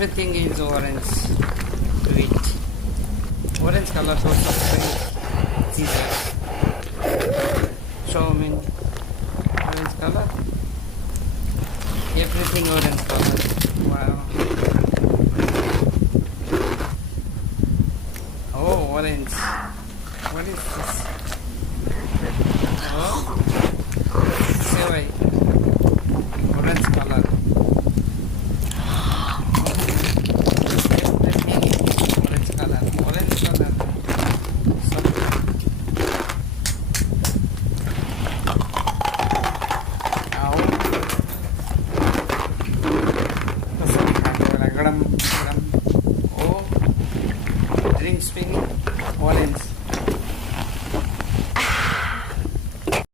Everything is orange. Wait. Orange color source of strength. Jesus. Show me. Orange color. Everything orange color.